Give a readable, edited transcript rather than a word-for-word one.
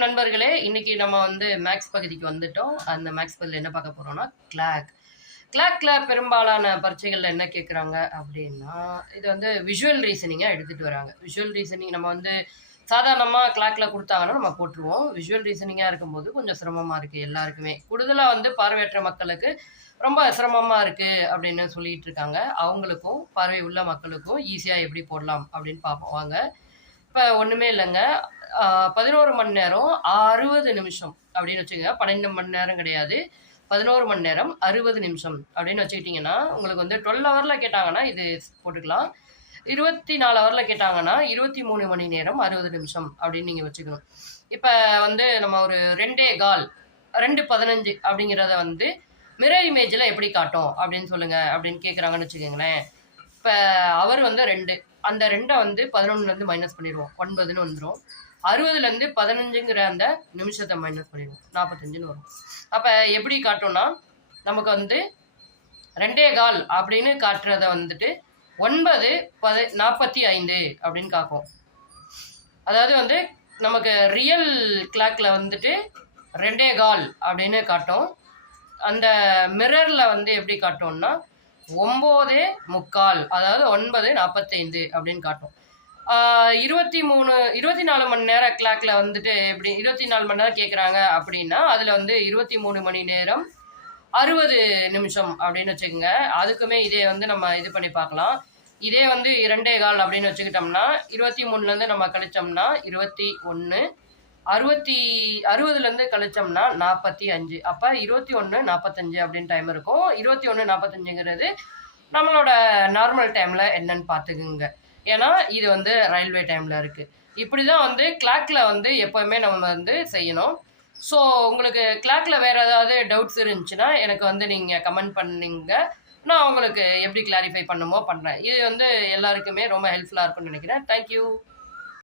வணக்கம் நண்பர்களே. இன்னைக்கு நம்ம மேக்ஸ் பகுதிக்கு வந்துட்டோம். அந்த மேக்ஸ் பகுதியில் என்ன பார்க்க போறோம்னா, கிளாக்ல பெரும்பாலான பரீட்சைகள்ல என்ன கேட்குறாங்க அப்படின்னா, இது விஷுவல் ரீசனிங்கா எடுத்துட்டு வராங்க. விஷுவல் ரீசனிங் நம்ம சாதாரணமா கிளாக்ல குடுத்தாங்கன்னா நம்ம போட்டுருவோம். விஷுவல் ரீசனிங்கா இருக்கும்போது கொஞ்சம் சிரமமா இருக்கு எல்லாருக்குமே. கூடுதலா பார்வையற்ற மக்களுக்கு ரொம்ப சிரமமா இருக்கு அப்படின்னு சொல்லிட்டு இருக்காங்க. அவங்களுக்கும், பார்வை உள்ள மக்களுக்கும் ஈஸியா எப்படி போடலாம் அப்படின்னு பார்ப்போம் வாங்க. இப்ப ஒண்ணுமே இல்லங்க. 11 மணி நேரம் 60 நிமிஷம் அப்படின்னு வச்சுக்கங்க. 12 மணி நேரம் கிடையாது. 11 மணி நேரம் 60 நிமிஷம் அப்படின்னு வச்சுக்கிட்டீங்கன்னா, உங்களுக்கு 12 ஹவர்ல கேட்டாங்கன்னா இது போட்டுக்கலாம். 24 ஹவர்ல கேட்டாங்கன்னா, 23 மணி நேரம் 60 நிமிஷம் அப்படின்னு நீங்க வச்சுக்கணும். இப்ப நம்ம ஒரு 2 1/4 2:15 அப்படிங்கிறத மிரர் இமேஜ்ல எப்படி காட்டும் அப்படின்னு சொல்லுங்க அப்படின்னு கேட்குறாங்கன்னு வச்சுக்கோங்களேன். இப்ப அவர் 2 அந்த 2 11லேருந்து மைனஸ் பண்ணிடுவோம். 9ன்னு வந்துரும். 60லேருந்து 15ங்கிற அந்த நிமிஷத்தை மைனஸ் பண்ணிடுவோம். 45ன்னு வரும். அப்ப எப்படி காட்டும்னா, நமக்கு 2 1/4 அப்படின்னு காட்டுறத 9:45 அப்படின்னு காக்கும். அதாவது நமக்கு ரியல் கிளாக்ல 2 1/4 அப்படின்னு காட்டும். அந்த மிரர்ல எப்படி காட்டும்னா 9:45 அதாவது 9:45 அப்படின்னு காட்டும். 24 மணி நேரம் கிளாக்ல எப்படி 24 மணி நேரம் கேட்குறாங்க அப்படின்னா அதில் 23 மணி நேரம் 60 நிமிஷம் அப்படின்னு வச்சுக்கோங்க. அதுக்குமே இதே நம்ம இது பண்ணி பார்க்கலாம். இதே 2 1/4 அப்படின்னு வச்சுக்கிட்டோம்னா 23லேருந்து நம்ம கழிச்சோம்னா 21, 60லேருந்து கழிச்சோம்னா 45. அப்போ 21:45 அப்படின்னு டைம் இருக்கும். 21:45ங்கிறது நம்மளோட நார்மல் டைமில் என்னன்னு பார்த்துக்குங்க. ஏன்னா இது ரயில்வே டைமில் இருக்குது. இப்படி தான் கிளாக்ல எப்போவுமே நம்ம செய்யணும். ஸோ உங்களுக்கு கிளாக்ல வேறு ஏதாவது டவுட்ஸ் இருந்துச்சுன்னா எனக்கு நீங்கள் கமெண்ட் பண்ணுங்க. நான் உங்களுக்கு எப்படி கிளாரிஃபை பண்ணுமோ பண்ணுறேன். இது எல்லாருக்குமே ரொம்ப ஹெல்ப்ஃபுல்லாக இருக்கும்னு நினைக்கிறேன். தேங்க்யூ.